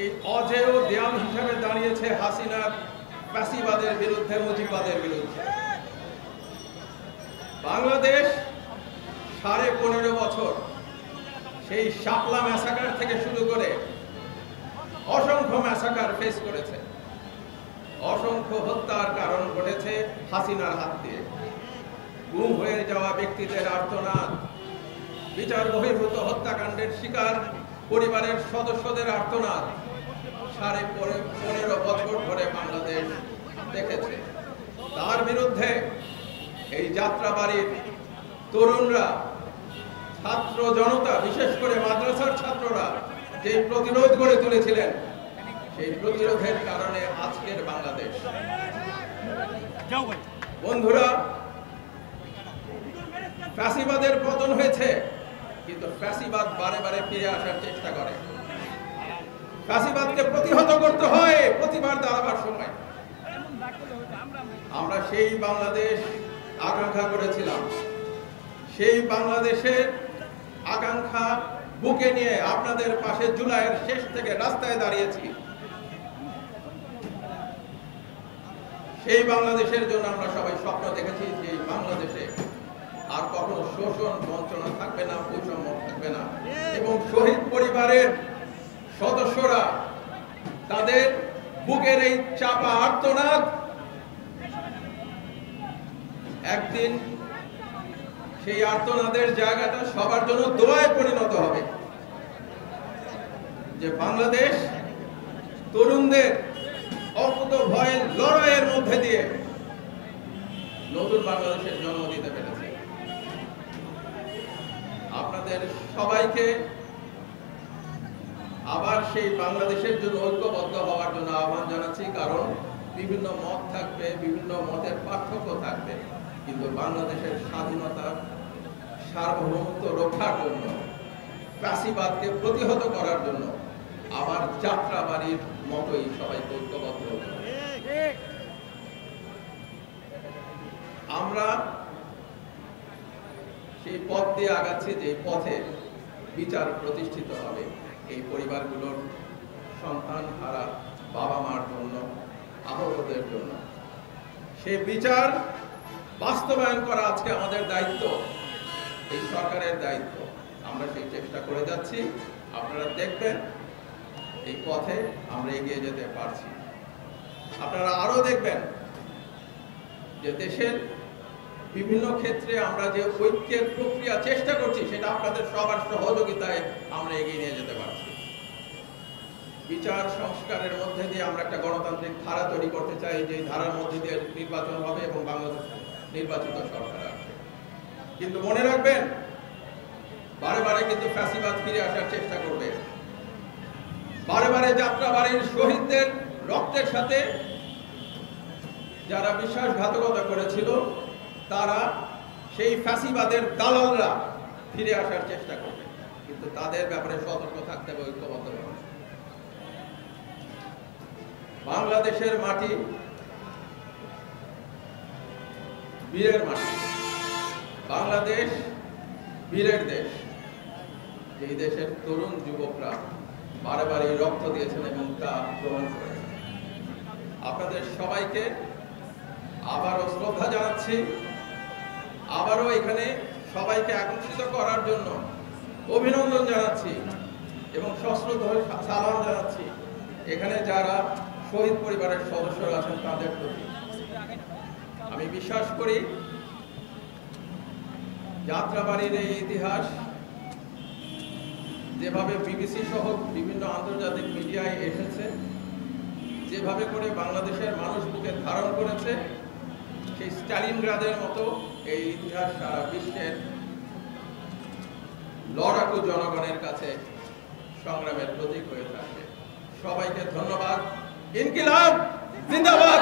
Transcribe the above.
সেই অজেয় দেয়াল হিসাবে দাঁড়িয়েছে হাসিনার ফ্যাসিবাদের বিরুদ্ধে, মুজিববাদের বিরুদ্ধে। বাংলাদেশ 15.5 বছর সেই শাপলা ম্যাসাকার থেকে শুরু করে অসংখ্য ম্যাসাকার ফেস করেছে। অসংখ্য হত্যার কারণ ঘটেছে হাসিনার হাত দিয়ে। গুম হয়ে যাওয়া ব্যক্তিদের আর্তনাদ, বিচার বহির্ভূত হত্যাকাণ্ডের শিকার পরিবারের সদস্যদের আর্তনাদ 15.5 বছর ধরে বাংলাদেশ দেখেছে। তার বিরুদ্ধে এই যাত্রাবাড়ির তরুণরা, ছাত্র জনতা, বিশেষ করে মাদ্রাসার ছাত্ররা যে প্রতিরোধ গড়ে তুলেছিলেন, সেই প্রতিরোধের কারণে আজকের বাংলাদেশ। বন্ধুরা, ফ্যাসিবাদের পতন হয়েছে, কিন্তু ফ্যাসিবাদ বারে বারে ফিরে আসার চেষ্টা করে। ফ্যাসিবাদকে প্রতিহত করতে হয় প্রতিবার দাঁড়াবার সময়। আমরা সেই বাংলাদেশ আকাঙ্ক্ষা করেছিলাম। সেই বাংলাদেশের আকাঙ্ক্ষা বুকে নিয়ে আপনাদের পাশে জুলাইয়ের শেষ থেকে রাস্তায় দাঁড়িয়েছি। সেই বাংলাদেশের জন্য আমরা সবাই স্বপ্ন দেখেছি যে বাংলাদেশে আর কখনো শোষণ, বঞ্চনা থাকবে না, বৈষম্য থাকবে না, এবং শহীদ পরিবারের সদস্যরা তাদের বুকের এই চাপা আর্তনাদ একদিন সেই আর্তনাদের জায়গাটা সবার জন্য দোয়ায় পরিণত হবে, যে বাংলাদেশ তরুণদের অকুত ভয়ের লড়াইয়ের মধ্যে দিয়ে নতুন বাংলাদেশের জন্ম দিতে পেরেছে। আপনাদের সবাইকে আবার সেই বাংলাদেশের জন্য ঐক্যবদ্ধ হওয়ার জন্য আহ্বান জানাচ্ছি। কারণ বিভিন্ন মত থাকবে, বিভিন্ন মতের পার্থক্য থাকবে, কিন্তু বাংলাদেশের স্বাধীনতা, সার্বভৌমত্ব রক্ষার জন্য, ফ্যাসিবাদকে প্রতিহত করার জন্য আবার যাত্রাবাড়ির মতোই সবাইকে ঐক্যবদ্ধ হতে হবে। আমরা সেই পথ দিয়ে আগাচ্ছি, যে পথে বিচার প্রতিষ্ঠিত হবে এই পরিবারগুলোর সন্তান হারা বাবা মার জন্য, আহতদের জন্য। সেই বিচার বাস্তবায়ন করা আজকে আমাদের দায়িত্ব, এই সরকারের দায়িত্ব। আমরা সেই চেষ্টা করে যাচ্ছি। আপনারা দেখবেন এই পথে আমরা এগিয়ে যেতে পারছি। আপনারা আরো দেখবেন যে দেশের বিভিন্ন ক্ষেত্রে আমরা যে ঐক্যের প্রক্রিয়া চেষ্টা করছি, সেটা আপনাদের সবার সহযোগিতায় আমরা এগিয়ে নিয়ে যেতে পারছি। বিচার সংস্কারের মধ্যে দিয়ে আমরা একটা গণতান্ত্রিক ধারা তৈরি করতে চাই, যে ধারার মধ্যে দিয়ে নির্বাচন হবে এবং বাংলাদেশ নির্বাচিত সরকার আসবে। কিন্তু মনে রাখবেন, বারে বারে কিন্তু ফ্যাসিবাদ ফিরে আসার চেষ্টা করবে। বারে বারে যাত্রাবাড়ির শহীদদের রক্তের সাথে যারা বিশ্বাসঘাতকতা করেছিল, তারা সেই ফ্যাসিবাদের দালালরা ফিরে আসার চেষ্টা করবে। কিন্তু তাদের ব্যাপারে সতর্ক থাকতে হবে, ঐক্যবদ্ধ হবে। বাংলাদেশের মাটি বীরের মাটি, বাংলাদেশ বীরের দেশ। এই দেশের তরুণ যুবকরা বারে বারে রক্ত দিয়েছেন এবং তা প্রমাণ করেছেন। আপনাদের সবাইকে আবারও শ্রদ্ধা জানাচ্ছি, আবারও এখানে সবাইকে একত্রিত করার জন্য অভিনন্দন জানাচ্ছি এবং সশ্রদ্ধ সালাম জানাচ্ছি এখানে যারা শহীদ পরিবারের সদস্যরা আছেন তাদের প্রতি। আমি বিশ্বাস করি যাত্রাবাড়ির এই ইতিহাস যেভাবে বিবিসি সহ বিভিন্ন আন্তর্জাতিক মিডিয়ায় এসেছে, যেভাবে করে বাংলাদেশের মানুষ বুকে ধারণ করেছে, সেই স্টালিনগ্রাদের মতো এই ইতিহাস সারা বিশ্বের লড়াকু জনগণের কাছে সংগ্রামের প্রতীক হয়ে থাকবে। সবাইকে ধন্যবাদ। ইনকিলাব জিন্দাবাদ।